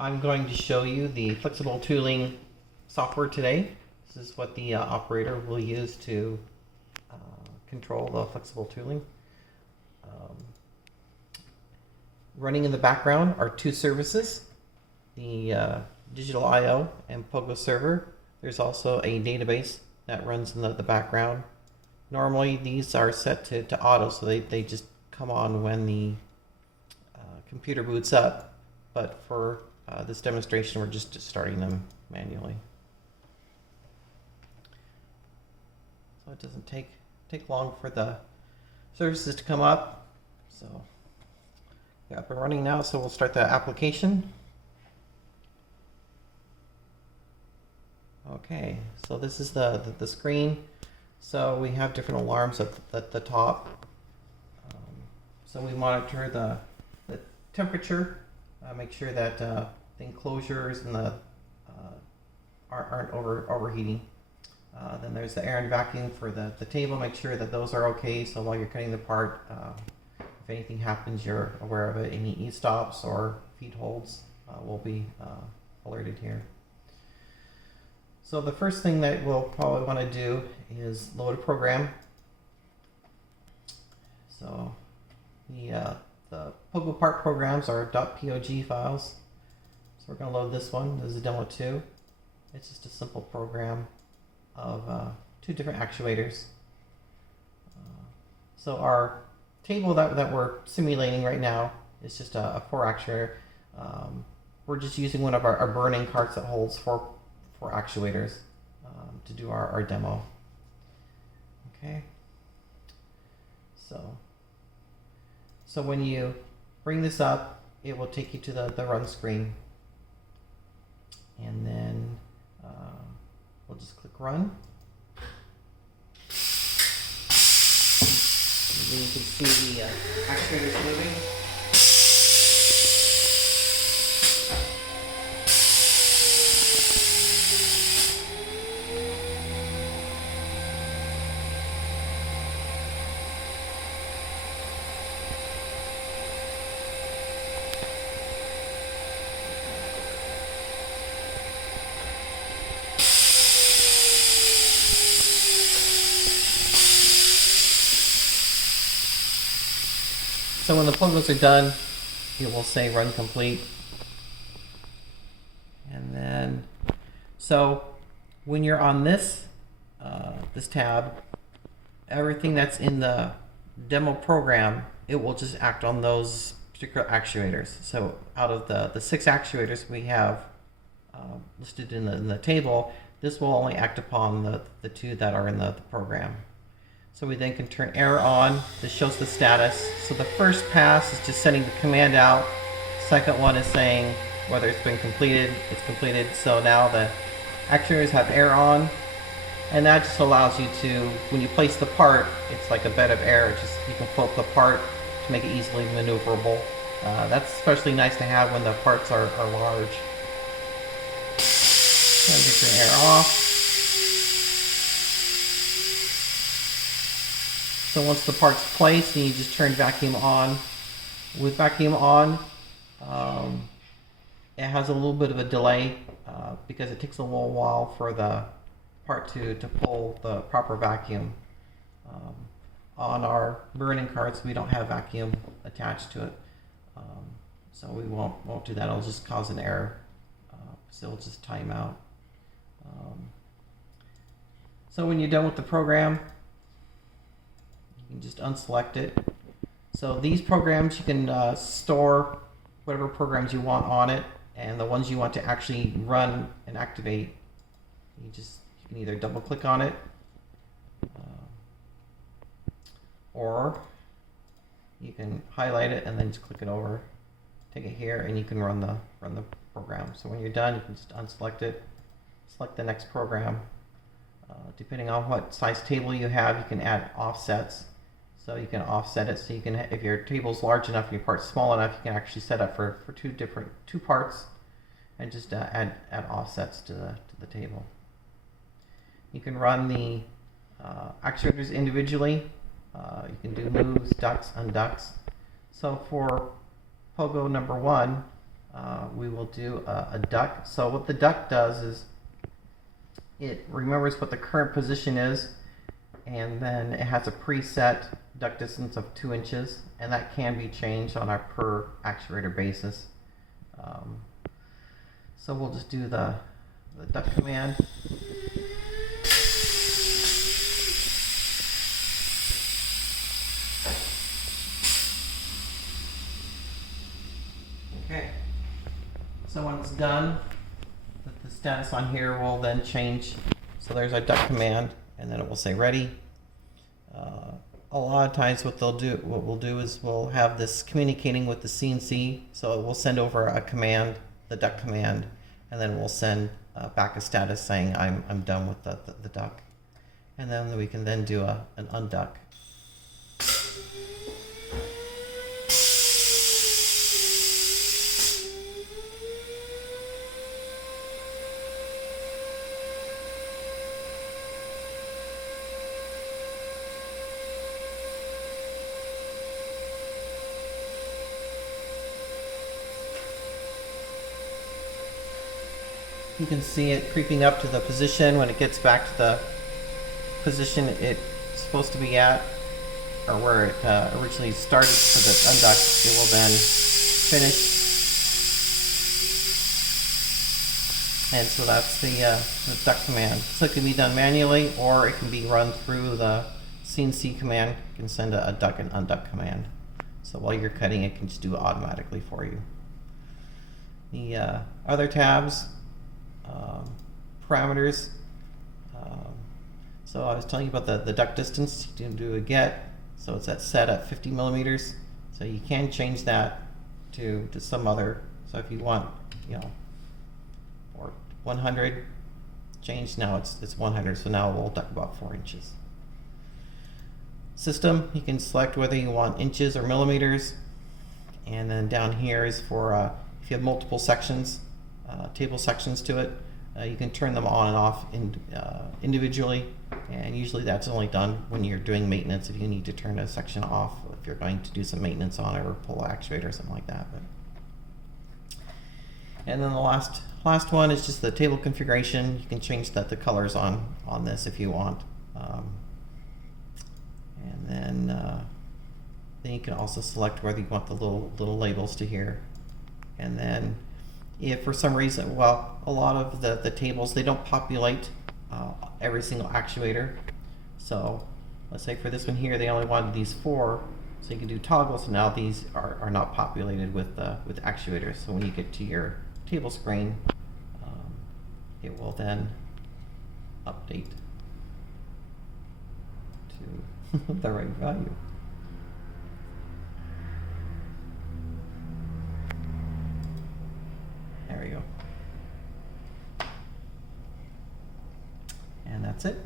I'm going to show you the flexible tooling software today. This is what the operator will use to control the flexible tooling. Running in the background are two services, the Digital I/O and POGO server. There's also a database that runs in the background. Normally these are set to auto, so they just come on when the computer boots up, but for this demonstration we're just starting them manually. So it doesn't take long for the services to come up. So we're up and running now, so we'll start the application. Okay, so this is the screen. So we have different alarms at the top. So we monitor the temperature, make sure that the enclosures and the aren't overheating. Then there's the air and vacuum for the table. Make sure that those are okay. So while you're cutting the part, if anything happens, you're aware of it. Any e-stops or feed holds will be alerted here. So the first thing that we'll probably want to do is load a program. So the POGO part programs are .pog files. So we're going to load this one. This is a demo 2. It's just a simple program of 2 different actuators. So our table that we're simulating right now is just a 4 actuator. We're just using one of our burning carts that holds 4 actuators to do our demo. Okay. So when you bring this up, it will take you to the run screen, and then we'll just click run. And then you can see the actuators moving. So when the POGOs are done, it will say run complete. And then, so when you're on this tab, everything that's in the demo program, it will just act on those particular actuators. So out of the 6 actuators we have listed in the table, this will only act upon the 2 that are in the program. So we then can turn error on. This shows the status. So the first pass is just sending the command out. Second one is saying whether it's been completed. It's completed. So now the actuators have error on, and that just allows you to, when you place the part, it's like a bed of air. You can pull up the part to make it easily maneuverable. That's especially nice to have when the parts are large. And get your error off. So once the part's placed, then you just turn vacuum on. With vacuum on, it has a little bit of a delay because it takes a little while for the part to pull the proper vacuum. On our burning carts, we don't have vacuum attached to it, so we won't do that. It'll just cause an error, so it'll just time out. So when you're done with the program, you can just unselect it. So these programs, you can store whatever programs you want on it, and the ones you want to actually run and activate, you can either double click on it, or you can highlight it and then just click it over, take it here, and you can run the program. So when you're done, you can just unselect it, select the next program. Depending on what size table you have, you can add offsets. So you can offset it, so you can, if your table's large enough and your part's small enough, you can actually set up for 2 parts, and just add offsets to the table. You can run the actuators individually. You can do moves, ducks, unducks. So for POGO number 1, we will do a duct. So what the duct does is it remembers what the current position is, and then it has a preset duct distance of 2 inches, and that can be changed on a per actuator basis. So we'll just do the duct command. Okay, so when it's done, the status on here will then change. So there's our duct command, and then it will say ready. A lot of times what we'll do is we'll have this communicating with the CNC, so it will send over a command, the duct command, and then we'll send back a status saying I'm done with the duct. And then we can then do an unduct. You can see it creeping up to the position. When it gets back to the position it's supposed to be at, or where it originally started for the unduct, it will then finish. And so that's the duct command. So it can be done manually, or it can be run through the CNC command. You can send a duct and unduct command. So while you're cutting, it can just do it automatically for you. The other tabs, parameters. So I was telling you about the duct distance. You can do a get, so it's set at 50 millimeters. So you can change that to some other. So if you want, or 100, change, now it's 100. So now we'll duct about 4 inches. System, you can select whether you want inches or millimeters, and then down here is for if you have multiple sections, table sections to it. You can turn them on and off individually, and usually that's only done when you're doing maintenance, if you need to turn a section off, if you're going to do some maintenance on it or pull an actuator or something like that. And then the last one is just the table configuration. You can change the colors on this if you want. And then you can also select whether you want the little labels to here. And then if for some reason, well, a lot of the tables, they don't populate every single actuator. So let's say for this one here, they only wanted these 4, so you can do toggles. So now these are not populated with actuators. So when you get to your table screen, it will then update to the right value. There we go. And that's it.